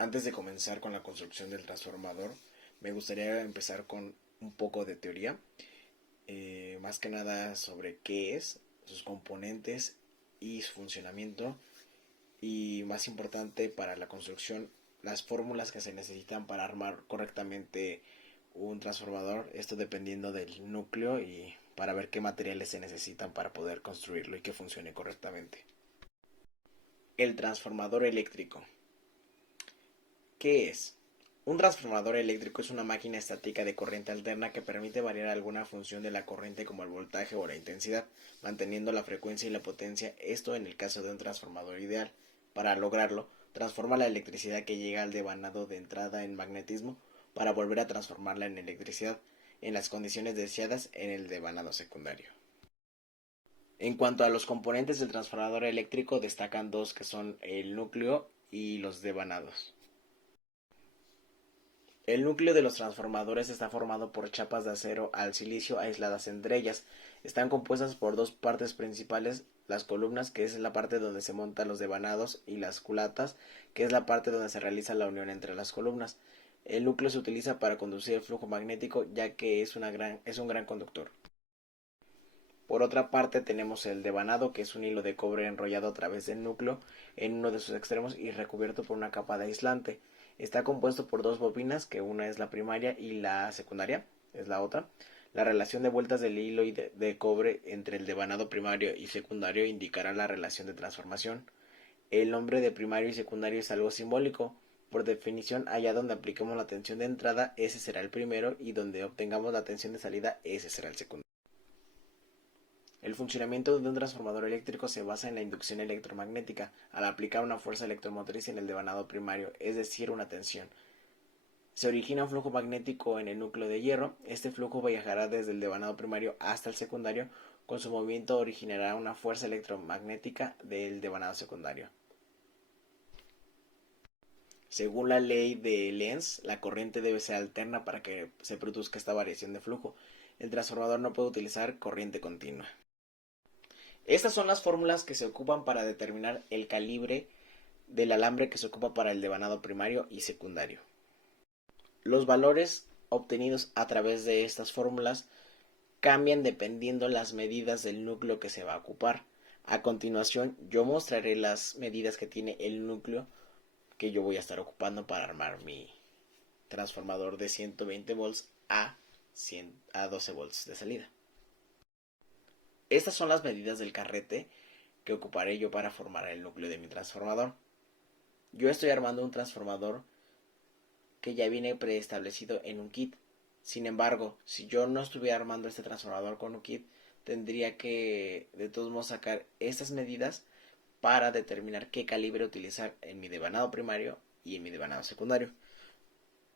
Antes de comenzar con la construcción del transformador, me gustaría empezar con un poco de teoría, más que nada sobre qué es, sus componentes y su funcionamiento, y más importante para la construcción, las fórmulas que se necesitan para armar correctamente un transformador, esto dependiendo del núcleo y para ver qué materiales se necesitan para poder construirlo y que funcione correctamente. El transformador eléctrico. ¿Qué es? Un transformador eléctrico es una máquina estática de corriente alterna que permite variar alguna función de la corriente como el voltaje o la intensidad, manteniendo la frecuencia y la potencia, esto en el caso de un transformador ideal. Para lograrlo, transforma la electricidad que llega al devanado de entrada en magnetismo para volver a transformarla en electricidad en las condiciones deseadas en el devanado secundario. En cuanto a los componentes del transformador eléctrico, destacan dos que son el núcleo y los devanados. El núcleo de los transformadores está formado por chapas de acero al silicio aisladas entre ellas. Están compuestas por dos partes principales, las columnas, que es la parte donde se montan los devanados, y las culatas, que es la parte donde se realiza la unión entre las columnas. El núcleo se utiliza para conducir el flujo magnético, ya que es un gran conductor. Por otra parte tenemos el devanado, que es un hilo de cobre enrollado a través del núcleo en uno de sus extremos y recubierto por una capa de aislante. Está compuesto por dos bobinas, que una es la primaria y la secundaria es la otra. La relación de vueltas del hilo de cobre entre el devanado primario y secundario indicará la relación de transformación. El nombre de primario y secundario es algo simbólico. Por definición, allá donde apliquemos la tensión de entrada, ese será el primero, y donde obtengamos la tensión de salida, ese será el segundo. El funcionamiento de un transformador eléctrico se basa en la inducción electromagnética al aplicar una fuerza electromotriz en el devanado primario, es decir, una tensión. Se origina un flujo magnético en el núcleo de hierro. Este flujo viajará desde el devanado primario hasta el secundario. Con su movimiento originará una fuerza electromagnética del devanado secundario. Según la ley de Lenz, la corriente debe ser alterna para que se produzca esta variación de flujo. El transformador no puede utilizar corriente continua. Estas son las fórmulas que se ocupan para determinar el calibre del alambre que se ocupa para el devanado primario y secundario. Los valores obtenidos a través de estas fórmulas cambian dependiendo las medidas del núcleo que se va a ocupar. A continuación, yo mostraré las medidas que tiene el núcleo que yo voy a estar ocupando para armar mi transformador de 120 volts a 12 volts de salida. Estas son las medidas del carrete que ocuparé yo para formar el núcleo de mi transformador. Yo estoy armando un transformador que ya viene preestablecido en un kit. Sin embargo, si yo no estuviera armando este transformador con un kit, tendría que de todos modos sacar estas medidas para determinar qué calibre utilizar en mi devanado primario y en mi devanado secundario.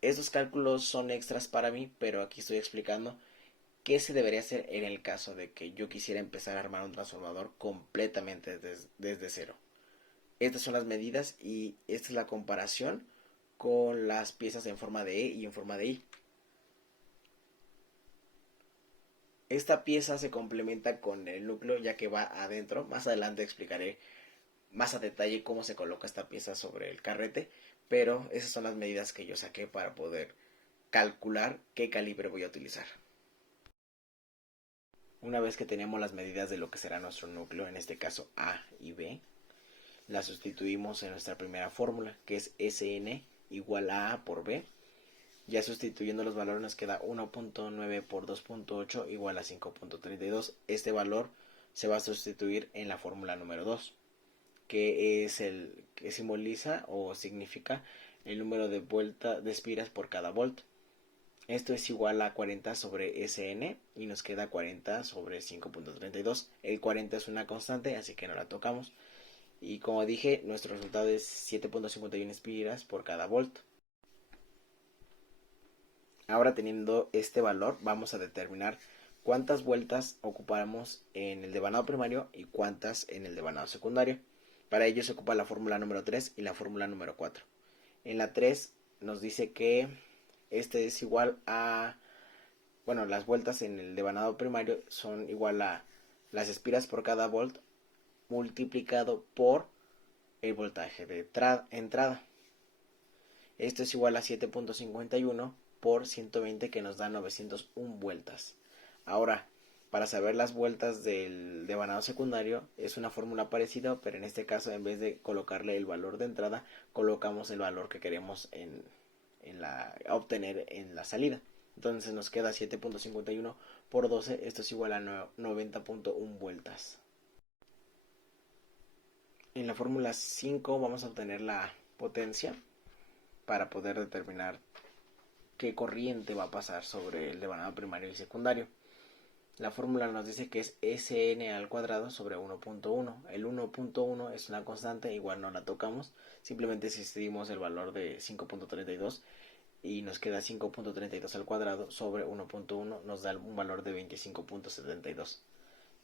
Estos cálculos son extras para mí, pero aquí estoy explicando qué se debería hacer en el caso de que yo quisiera empezar a armar un transformador completamente desde cero. Estas son las medidas y esta es la comparación con las piezas en forma de E y en forma de I. Esta pieza se complementa con el núcleo ya que va adentro. Más adelante explicaré más a detalle cómo se coloca esta pieza sobre el carrete, pero esas son las medidas que yo saqué para poder calcular qué calibre voy a utilizar. Una vez que tenemos las medidas de lo que será nuestro núcleo, en este caso A y B, la sustituimos en nuestra primera fórmula, que es Sn igual a A por B. Ya sustituyendo los valores nos queda 1.9 por 2.8 igual a 5.32. Este valor se va a sustituir en la fórmula número 2, que es el que simboliza o significa el número de espiras por cada volt. Esto es igual a 40 sobre Sn y nos queda 40 sobre 5.32. El 40 es una constante, así que no la tocamos. Y como dije, nuestro resultado es 7.51 espiras por cada volt. Ahora, teniendo este valor, vamos a determinar cuántas vueltas ocupamos en el devanado primario y cuántas en el devanado secundario. Para ello se ocupa la fórmula número 3 y la fórmula número 4. En la 3 nos dice que este es igual a, bueno, las vueltas en el devanado primario son igual a las espiras por cada volt multiplicado por el voltaje de entrada. Esto es igual a 7.51 por 120, que nos da 901 vueltas. Ahora, para saber las vueltas del devanado secundario es una fórmula parecida, pero en este caso, en vez de colocarle el valor de entrada, colocamos el valor que queremos obtener en la salida. Entonces nos queda 7.51 por 12, esto es igual a 90.1 vueltas. En la fórmula 5 vamos a obtener la potencia para poder determinar qué corriente va a pasar sobre el devanado primario y secundario. La fórmula nos dice que es Sn al cuadrado sobre 1.1. El 1.1 es una constante, igual no la tocamos. Simplemente sustituimos el valor de 5.32 y nos queda 5.32 al cuadrado sobre 1.1, nos da un valor de 25.72.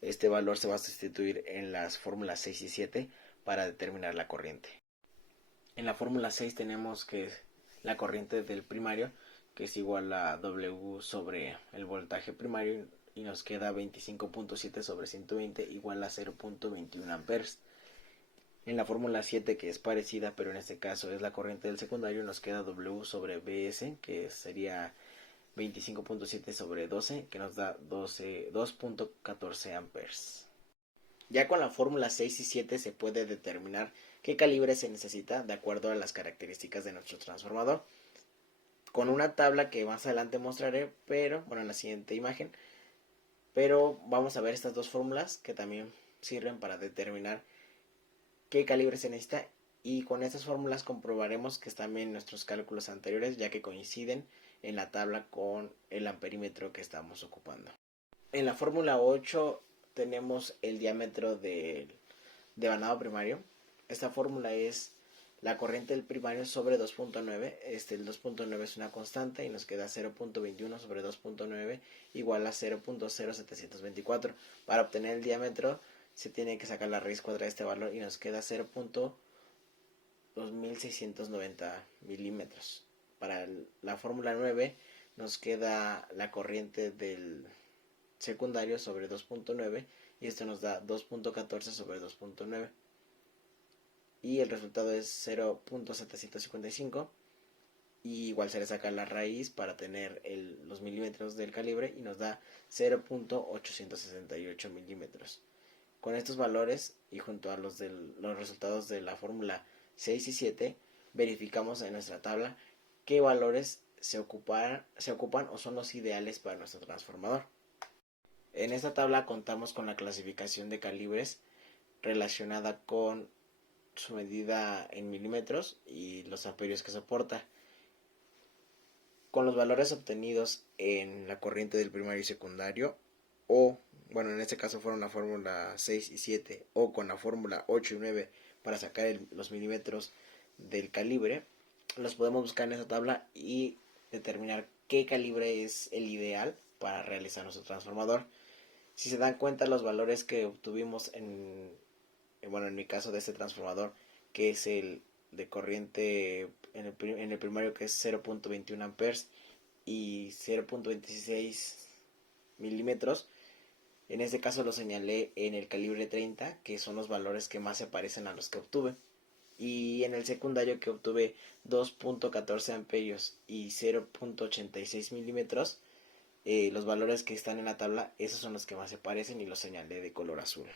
Este valor se va a sustituir en las fórmulas 6 y 7 para determinar la corriente. En la fórmula 6 tenemos que la corriente del primario, que es igual a W sobre el voltaje primario, y nos queda 25.7 sobre 120 igual a 0.21 amperes. En la fórmula 7, que es parecida, pero en este caso es la corriente del secundario, nos queda W sobre BS, que sería 25.7 sobre 12, que nos da 2.14 amperes. Ya con la fórmula 6 y 7 se puede determinar qué calibre se necesita de acuerdo a las características de nuestro transformador. Con una tabla que más adelante mostraré, pero bueno, en la siguiente imagen, pero vamos a ver estas dos fórmulas que también sirven para determinar qué calibre se necesita, y con estas fórmulas comprobaremos que están bien nuestros cálculos anteriores, ya que coinciden en la tabla con el amperímetro que estamos ocupando. En la fórmula 8 tenemos el diámetro del devanado primario. Esta fórmula es la corriente del primario sobre 2.9. El 2.9 es una constante y nos queda 0.21 sobre 2.9 igual a 0.0724. Para obtener el diámetro se tiene que sacar la raíz cuadrada de este valor y nos queda 0.2690 milímetros. Para la fórmula 9 nos queda la corriente del secundario sobre 2.9 y esto nos da 2.14 sobre 2.9 y el resultado es 0.755, y igual se le saca la raíz para tener los milímetros del calibre y nos da 0.868 milímetros. Con estos valores y junto a los resultados de la fórmula 6 y 7 verificamos en nuestra tabla qué valores se ocupan o son los ideales para nuestro transformador. En esta tabla contamos con la clasificación de calibres relacionada con su medida en milímetros y los amperios que soporta. Con los valores obtenidos en la corriente del primario y secundario, o bueno, en este caso fueron la fórmula 6 y 7, o con la fórmula 8 y 9 para sacar los milímetros del calibre, los podemos buscar en esta tabla y determinar qué calibre es el ideal para realizar nuestro transformador. Si se dan cuenta, los valores que obtuvimos en mi caso de este transformador, que es el de corriente en el primario, que es 0.21 amperes y 0.26 milímetros, en este caso lo señalé en el calibre 30, que son los valores que más se parecen a los que obtuve. Y en el secundario, que obtuve 2.14 amperios y 0.86 milímetros, los valores que están en la tabla, esos son los que más se parecen y los señalé de color azul.